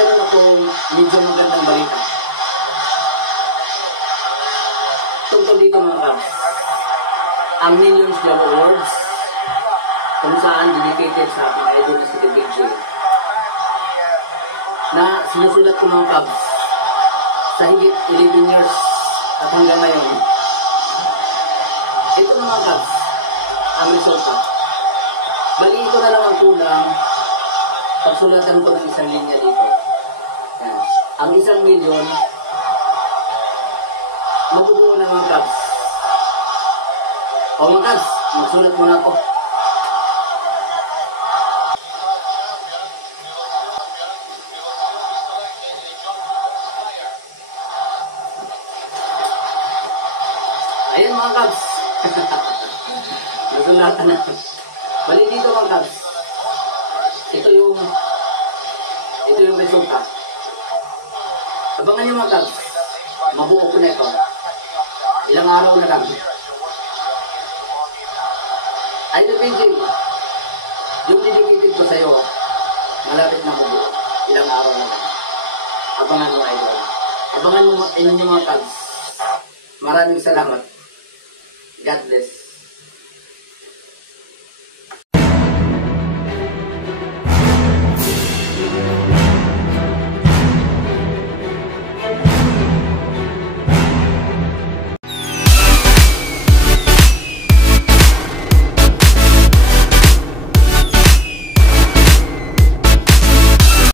meron akong medyo magandang balita. Tungkol dito mga kabs. Ang Millions Job Awards, kung saan dedicated sa ating idol na si The Big J, na sinusulat ko mga kabs sa higit 11 years at hanggang ngayon. Ito na mga kabs, ang resulta. Bali ito na lang ang kulang pagsulatan ko ng isang linya dito. Yan. Ang 1 milyon, mabubuo na mga kabs. O mga kabs, magsulat muna ako. Ayan mga kabs. Nasulatan na. Bali dito mga kabs. Ito yung resulta. Abangan nyo mga kabs. Mabuo ko na ito. Ilang araw na lang. Idol BJ, yung dedicated ko sa'yo, malapit na mabuo. Ilang araw na lang. Abangan mo idol. Abangan mo mga kabs. Maraming salamat. God bless.